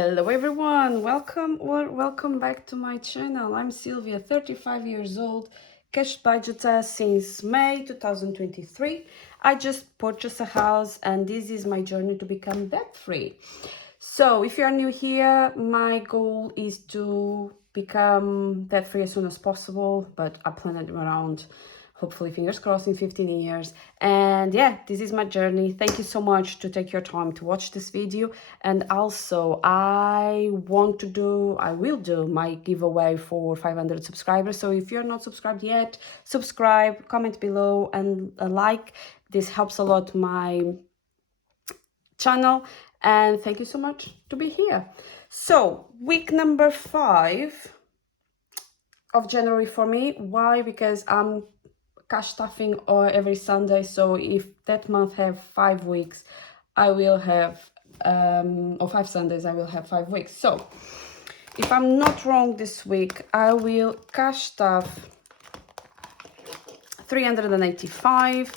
Hello everyone, welcome or welcome back to my channel. I'm Sylvia, 35 years old, cash budgeter since May 2023. I just purchased a house and this is my journey to become debt-free. So if you are new here, my goal is to become debt-free as soon as possible, but I plan it around, hopefully fingers crossed, in 15 years. And yeah, this is my journey. Thank you so much to take your time to watch this video. And also I will do my giveaway for 500 subscribers. So if you're not subscribed yet, subscribe, comment below and a like. This helps a lot my channel, and thank you so much to be here. So week number 5 of January for me. Why? Because I'm cash stuffing every Sunday, so if that month have 5 weeks, I will have or 5 Sundays, I will have 5 weeks. So if I'm not wrong, this week I will cash stuff 385,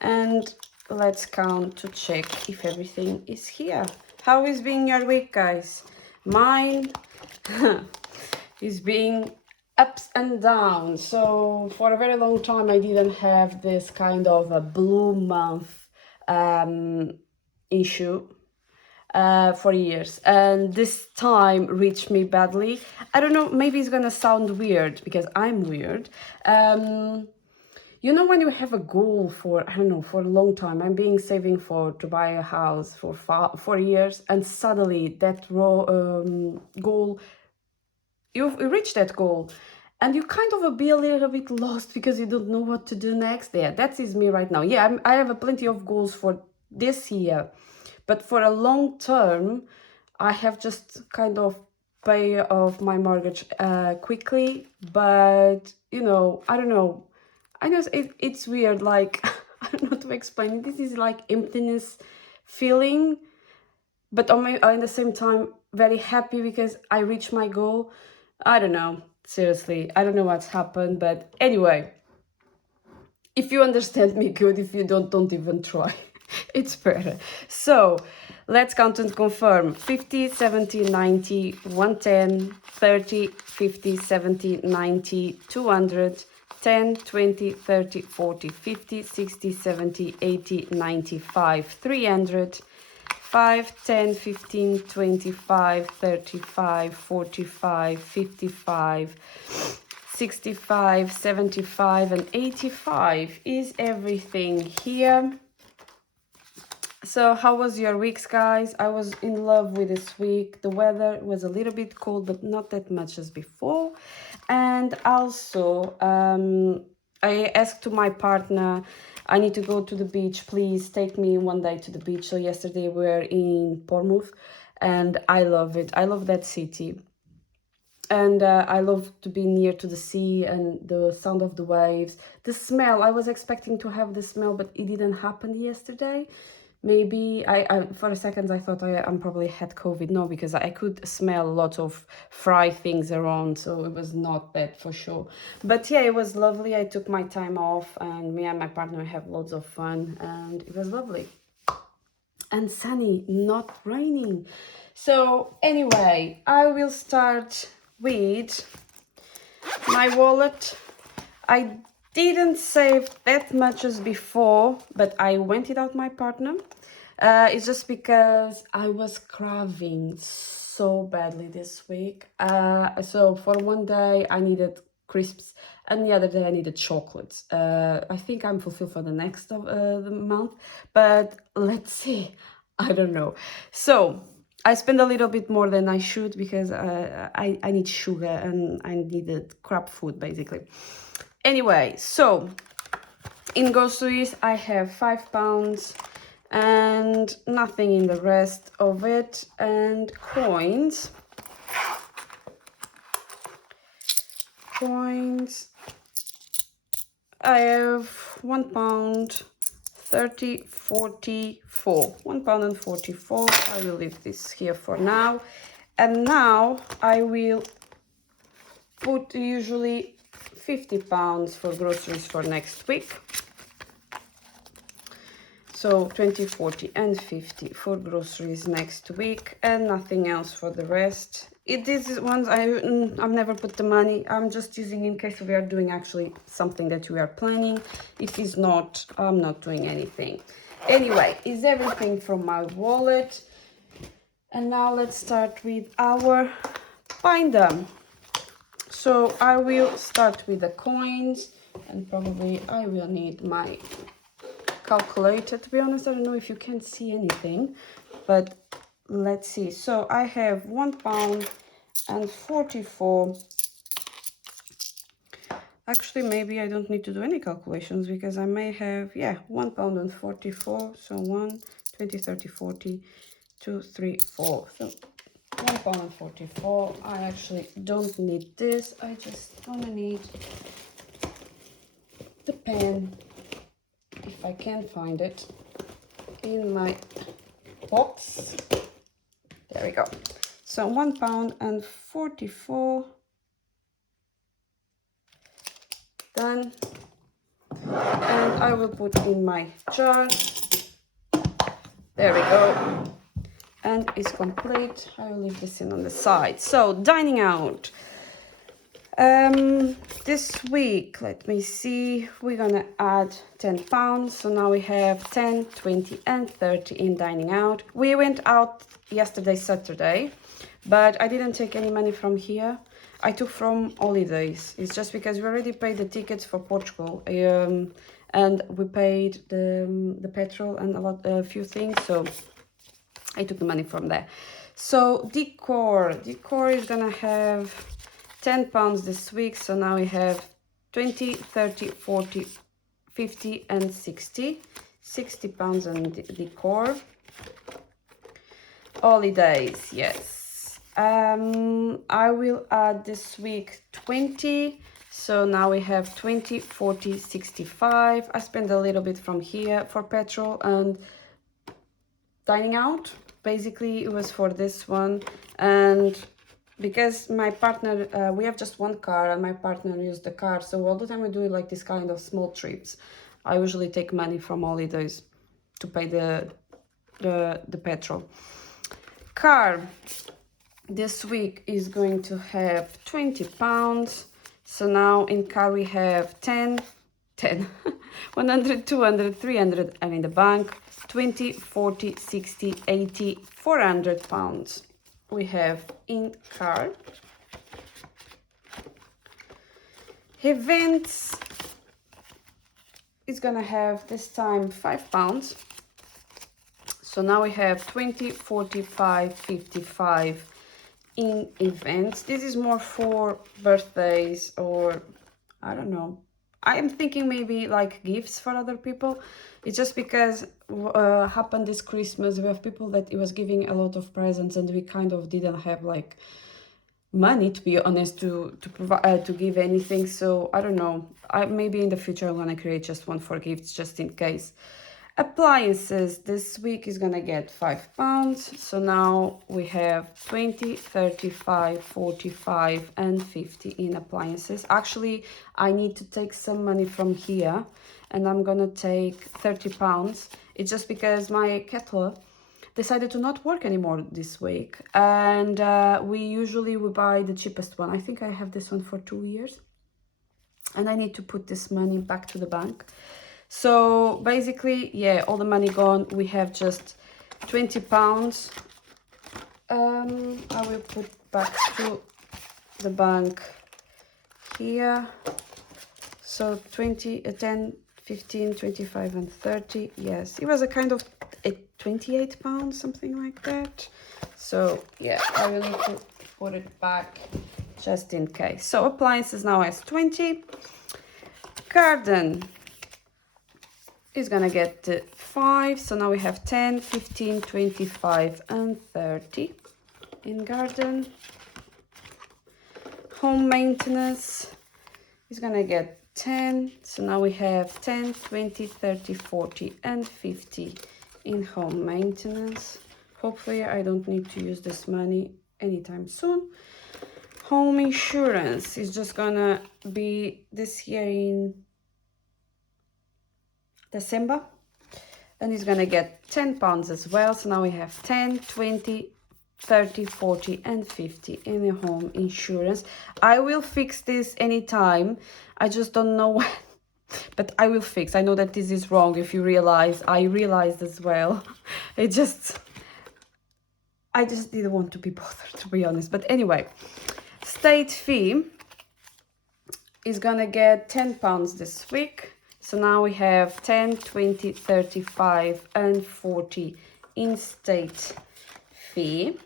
and let's count to check if everything is here. How is being your week, guys? Mine is being ups and downs. So for a very long time I didn't have this kind of a blue month issue for years, and this time reached me badly. I don't know, maybe it's gonna sound weird because I'm weird. You know, when you have a goal for, I don't know, for a long time, I'm being saving for to buy a house for 4 years, and suddenly that goal, you reach that goal, and you kind of be a little bit lost because you don't know what to do next. Yeah, that is me right now. Yeah, I have plenty of goals for this year, but for a long term, I have just kind of pay off my mortgage quickly. But you know, I don't know. I know it's weird. Like I don't know how to explain it. This is like emptiness feeling, but on the same time very happy because I reached my goal. I don't know. Seriously, I don't know what's happened, but anyway, if you understand me, good. If you don't even try. It's better. So let's count and confirm. 50, 70, 90, 110, 30, 50, 70, 90, 200, 10, 20, 30, 40, 50, 60, 70, 80, 95, 300, 5, 10, 15, 25, 35, 45, 55, 65, 75, and 85. Is everything here? So how was your weeks, guys? I was in love with this week. The weather was a little bit cold, but not that much as before. And also, I asked to my partner, I need to go to the beach. Please take me one day to the beach. So yesterday we were in Portsmouth, and I love it. I love that city. And I love to be near to the sea and the sound of the waves. The smell, I was expecting to have the smell, but it didn't happen yesterday. Maybe I for a second I thought I'm probably had COVID. No, because I could smell a lot of fried things around, so it was not that for sure. But yeah, it was lovely. I took my time off, and me and my partner have loads of fun, and it was lovely and sunny, not raining. So anyway, I will start with my wallet. I didn't save that much as before, but I went without my partner. It's just because I was craving so badly this week. So for one day I needed crisps, and the other day I needed chocolates. I think I'm fulfilled for the next of the month, but let's see. I don't know. So I spend a little bit more than I should because I need sugar and I needed crap food basically. Anyway, so in groceries I have £5 and nothing in the rest of it. And coins, I have £1, 30, 44, £1 and 44. I will leave this here for now. And now I will put usually £50 for groceries for next week. So 20, 40 and 50 for groceries next week, and nothing else for the rest. These ones I've never put the money. I'm just using in case we are doing actually something that we are planning. If it's not, I'm not doing anything. Anyway, is everything from my wallet. And now let's start with our binder. So I will start with the coins, and probably I will need my calculator. To be honest, I don't know if you can see anything, but let's see. So I have £1 and 44. Actually, maybe I don't need to do any calculations because I may have, yeah, £1 and 44. So 1, 20, 30, 40, 2, 3, 4. So £1 and 44. I actually don't need this. I just gonna need the pen, if I can find it, in my box. There we go. So £1 and 44. Done. And I will put in my jar. There we go. And it's complete. I will leave this in on the side. So dining out. This week, let me see, we're gonna add £10. So now we have 10, 20 and 30 in dining out. We went out yesterday, Saturday, but I didn't take any money from here. I took from holidays. It's just because we already paid the tickets for Portugal, and we paid the petrol and a few things, so I took the money from there. So decor is gonna have £10 this week. So now we have 20, 30, 40, 50 and 60. £60 on decor. Holidays, yes. I will add this week 20. So now we have 20, 40, 65. I spent a little bit from here for petrol and dining out. Basically it was for this one, and because my partner, we have just one car and my partner used the car, so all the time we do like this kind of small trips. I usually take money from holidays to pay the petrol. Car this week is going to have £20. So now in car we have 10 100, 200, 300 and in the bank 20, 40, 60, 80, £400 we have in car. Events is gonna have this time £5. So now we have 20, 45, 55 in events. This is more for birthdays, or I don't know. I am thinking maybe like gifts for other people. It's just because happened this Christmas, we have people that it was giving a lot of presents and we kind of didn't have like money, to be honest, to provide to give anything. So I don't know, maybe in the future I'm gonna create just one for gifts just in case. Appliances this week is gonna get £5. So now we have 20, 35, 45 and 50 in appliances. Actually, I need to take some money from here and I'm gonna take £30. It's just because my kettle decided to not work anymore this week, and we buy the cheapest one. I think I have this one for 2 years and I need to put this money back to the bank. So basically, yeah, all the money gone. We have just £20. I will put back to the bank here. So 20, 10, 15, 25 and 30. Yes, it was a kind of £28, something like that. So yeah, I will need to put it back just in case. So appliances now has 20. Garden is gonna get 5. So now we have 10, 15, 25 and 30 in garden. Home maintenance is gonna get 10. So now we have 10, 20, 30, 40 and 50 in home maintenance. Hopefully I don't need to use this money anytime soon. Home insurance is just gonna be this year in December. and he's gonna get £10 as well. So now we have 10, 20, 30, 40 and 50 in the home insurance. I will fix this anytime. I just don't know when, but I will fix. I know that this is wrong. If you realize, I realized as well. I just didn't want to be bothered, to be honest. But anyway, state fee is gonna get £10 this week. So now we have 10, 20, 35 and 40 in state fee.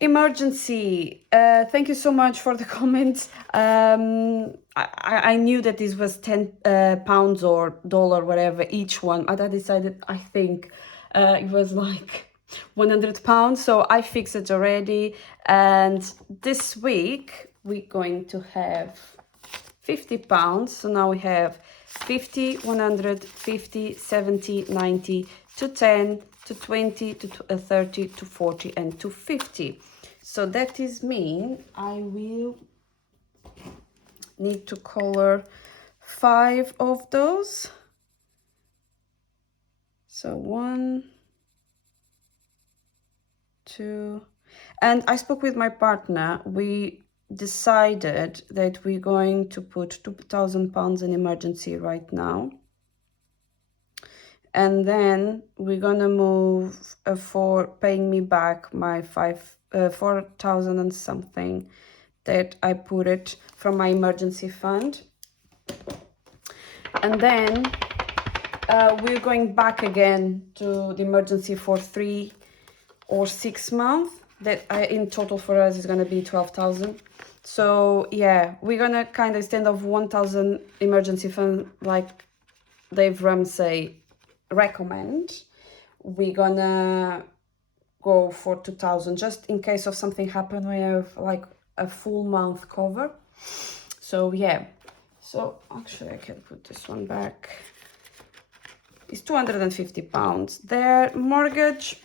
Emergency, thank you so much for the comments. I knew that this was £10 or dollar, whatever, each one. But I decided, I think it was like £100. So I fixed it already. And this week, we're going to have £50. So now we have 50, 100, 50, 70, 90, to 10, to 20, to 30, to 40 and to 50. So that is mean I will need to color 5 of those. So 1, 2, and I spoke with my partner. We decided that we're going to put £2,000 in emergency right now. And then we're gonna move for paying me back my 4,000 and something that I put it from my emergency fund. And then we're going back again to the emergency for 3 or 6 months. That in total for us is gonna be 12,000. So yeah, we're gonna kind of, instead of 1,000 emergency fund like Dave Ramsey recommend, we're gonna go for 2,000 just in case of something happen. We have like a full month cover. So yeah, so actually I can put this one back. It's £250. Their mortgage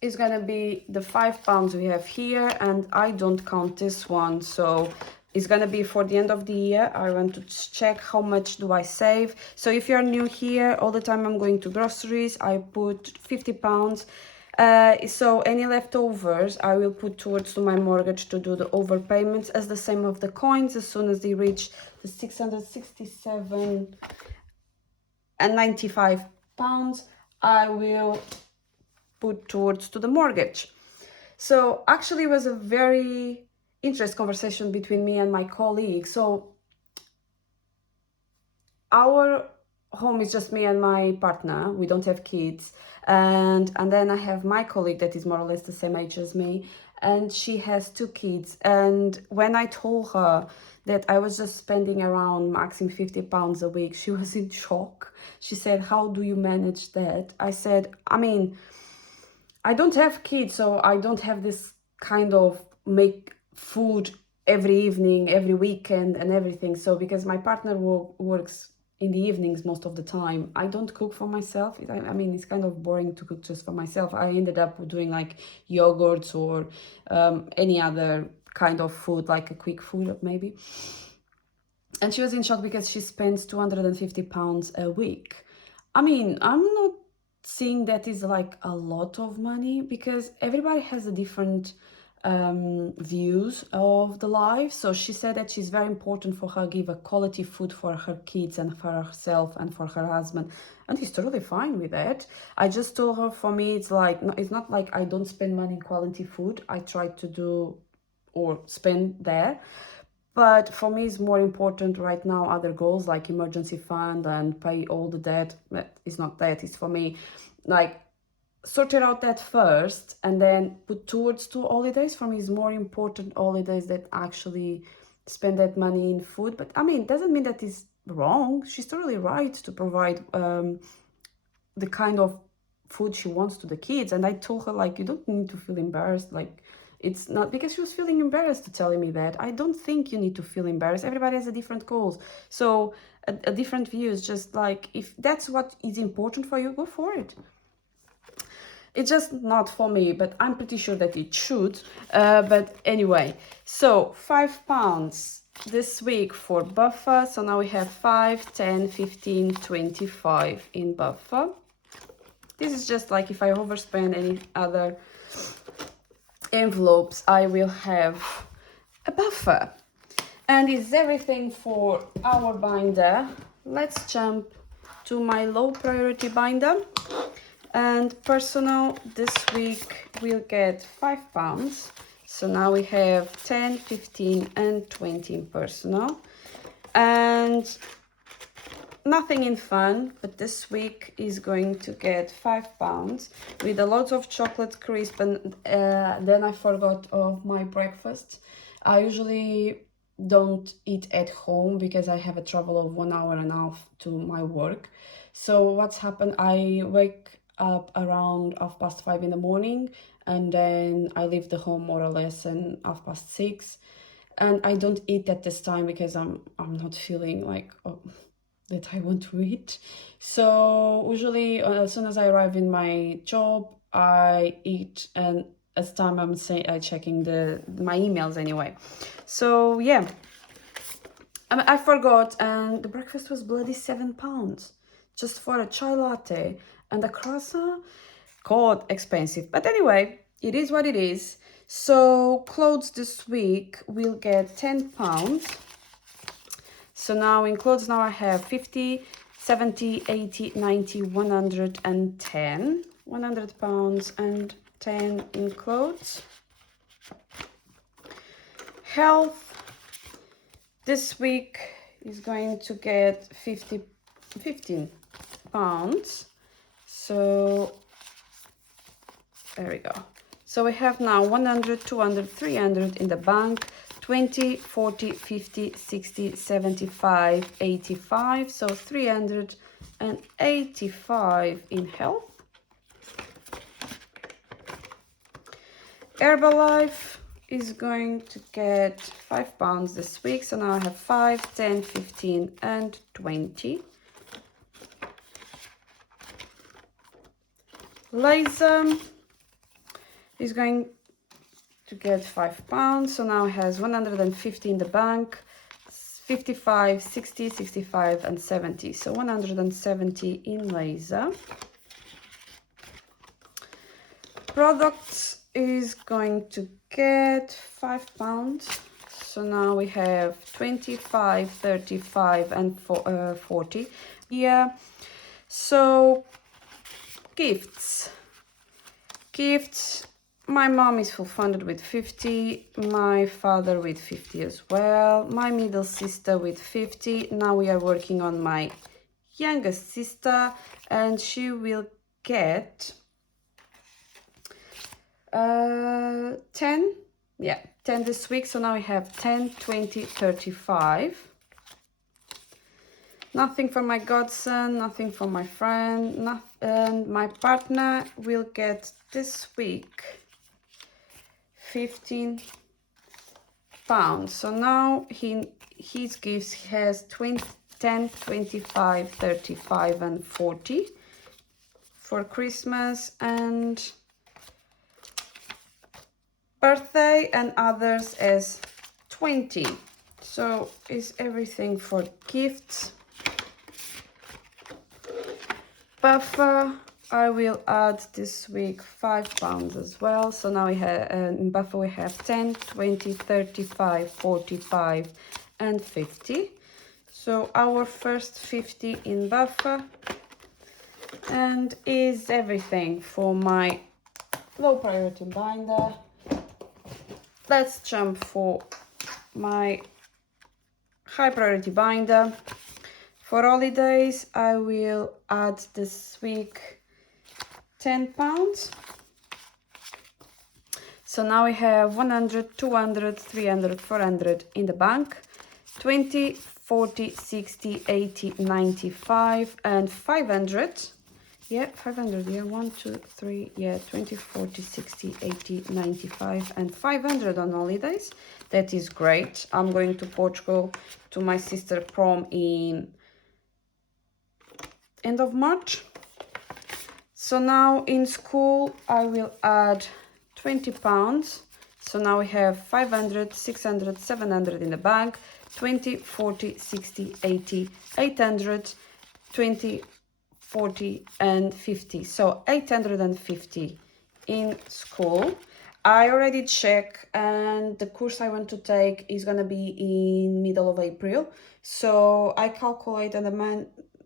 is gonna be the £5 we have here, and I don't count this one, so it's gonna be for the end of the year. I want to check how much do I save. So if you're new here, all the time I'm going to groceries, I put £50. So any leftovers I will put towards to my mortgage to do the overpayments, as the same of the coins. As soon as they reach the 667 and 95 pounds, I will put towards to the mortgage. So actually it was a very interesting conversation between me and my colleague. So our home is just me and my partner. We don't have kids. And then I have my colleague that is more or less the same age as me, and she has 2 kids. And when I told her that I was just spending around maximum £50 a week, she was in shock. She said, how do you manage that? I said, I mean, I don't have kids, so I don't have this kind of make food every evening, every weekend and everything. So because my partner works in the evenings most of the time, I don't cook for myself. I mean, it's kind of boring to cook just for myself. I ended up doing like yogurts or any other kind of food, like a quick food maybe. And she was in shock because she spends £250 a week. I mean, I'm not seeing that is like a lot of money, because everybody has a different views of the life. So she said that she's very important for her give a quality food for her kids and for herself and for her husband, and he's totally fine with that. I just told her, for me it's like, it's not like I don't spend money in quality food. I try to do or spend there, but for me it's more important right now other goals like emergency fund and pay all the debt. It's not that, it's for me like sorted out that first and then put towards 2 holidays. For me is more important holidays that actually spend that money in food. But I mean, it doesn't mean that is wrong. She's totally right to provide the kind of food she wants to the kids. And I told her, like, you don't need to feel embarrassed. Like, it's not because she was feeling embarrassed to telling me that. I don't think you need to feel embarrassed. Everybody has a different goals, so a different views. Just like, if that's what is important for you, go for it. It's just not for me, but I'm pretty sure that it should. But anyway, so £5 this week for buffer. So now we have 5, 10, 15, 25 in buffer. This is just like if I overspend any other envelopes, I will have a buffer. And it's everything for our binder. Let's jump to my low priority binder. And personal this week will get £5. So now we have 10, 15 and 20 in personal. And nothing in fun, but this week is going to get £5 with a lot of chocolate crisp. And then I forgot of my breakfast. I usually don't eat at home because I have a travel of 1 hour and a half to my work. So what's happened, I wake up around 5:30 in the morning, and then I leave the home more or less in 6:30, and I don't eat at this time because I'm not feeling like that I want to eat. So usually as soon as I arrive in my job, I eat, and as time I'm checking my emails anyway. So yeah, I forgot, and the breakfast was bloody £7 just for a chai latte and a croissant. God, expensive. But anyway, it is what it is. So clothes this week will get £10. So now in clothes, now I have 50, 70, 80, 90, 110. £100 and 10 in clothes. Health this week is going to get 15 pounds. So there we go. So we have now 100, 200, 300 in the bank, 20, 40, 50, 60, 75, 85. So 385 in health. Herbalife is going to get £5 this week. So now I have 5, 10, 15 and 20. Laser is going to get £5. So now it has 150 in the bank, 55, 60, 65 and 70. So 170 in laser. Products is going to get £5. So now we have 25, 35 and 40 here. So gifts, my mom is full funded with 50, my father with 50 as well, my middle sister with 50. Now we are working on my youngest sister, and she will get 10, yeah, 10 this week. So now we have 10, 20, 35. Nothing for my godson, nothing for my friend, and my partner will get this week £15. So now his gifts has 20, 10, 25, 35 and 40 for Christmas and birthday, and others as 20. So is everything for gifts. Buffer, I will add this week £5 as well. So now we have in buffer we have 10, 20, 35, 45 and 50. So our first 50 in buffer, and is everything for my low priority binder. Let's jump for my high priority binder. For holidays, I will add this week £10. So now we have 100, 200, 300, 400 in the bank, 20, 40, 60, 80, 95 and 500. Yeah, 500, yeah, 1, 2, 3, yeah, 20, 40, 60, 80, 95 and 500 on holidays. That is great. I'm going to Portugal to my sister prom in end of March. So now in school I will add £20. So now we have 500, 600, 700 in the bank, 20, 40, 60, 80, 800, 20, 40 and 50. So 850 in school. I already checked, and the course I want to take is gonna be in middle of April. So I calculate, and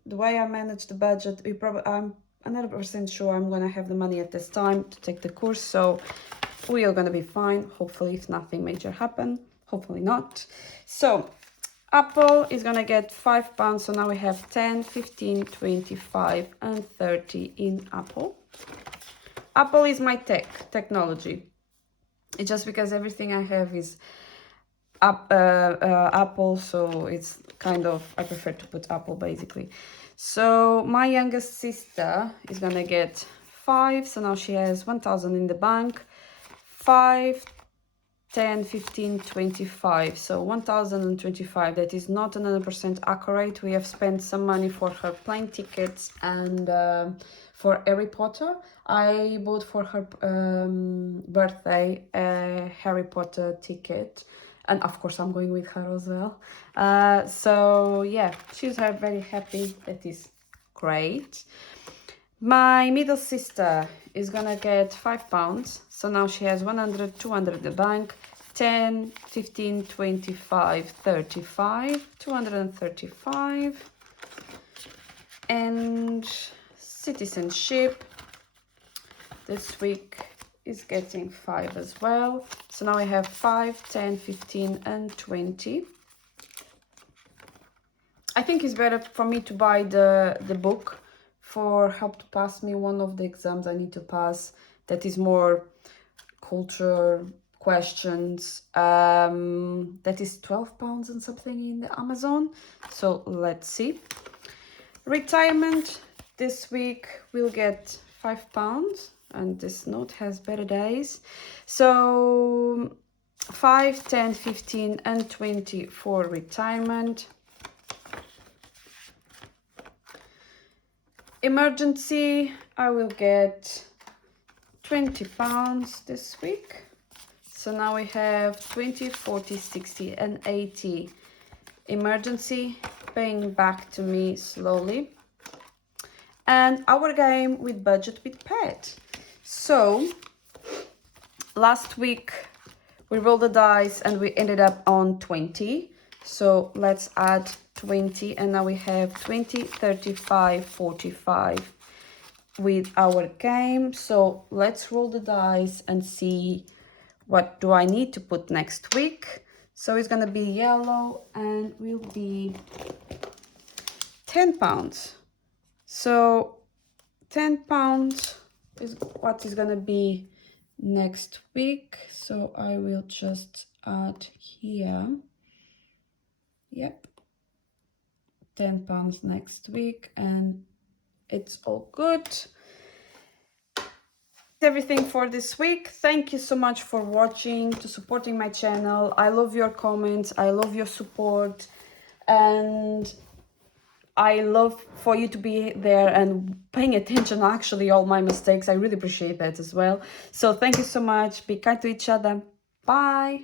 the way I manage the budget, I'm 100% sure I'm gonna have the money at this time to take the course. So we are gonna be fine. Hopefully, if nothing major happen. Hopefully not. So Apple is gonna get £5. So now we have 10, 15, 25 and 30 in Apple. Apple is my technology. It's just because everything I have is Apple, so it's kind of, I prefer to put Apple basically. So my youngest sister is gonna get 5, so now she has 1,000 in the bank. 5, 10, 15, 25, so 1,025. That is not 100% accurate. We have spent some money for her plane tickets and for Harry Potter. I bought for her birthday a Harry Potter ticket, and of course I'm going with her as well. So yeah, she's very happy. That is great. My middle sister is gonna get £5, so now she has 100, 200 in the bank. 10, 15, 25, 35, 235. And citizenship this week is getting 5 as well. So now I have 5, 10, 15 and 20. I think it's better for me to buy the book for help to pass me one of the exams I need to pass, that is more culture questions. That is £12 and something in the Amazon. So let's see. Retirement this week will get £5, and this note has better days. So 5, 10, 15 and 20 for retirement. Emergency, I will get £20 this week. So now we have 20, 40, 60 and 80 emergency paying back to me slowly. And our game with budget with pet. So last week we rolled the dice and we ended up on 20. So let's add 20, and now we have 20, 35, 45 with our game. So let's roll the dice and see what do I need to put next week. So it's gonna be yellow and will be £10. So £10 is what is gonna be next week. So I will just add here. Yep, £10 next week, and it's all good. Everything for this week. Thank you so much for watching, to supporting my channel. I love your comments, I love your support, and I love for you to be there and paying attention actually all my mistakes. I really appreciate that as well. So thank you so much. Be kind to each other. Bye.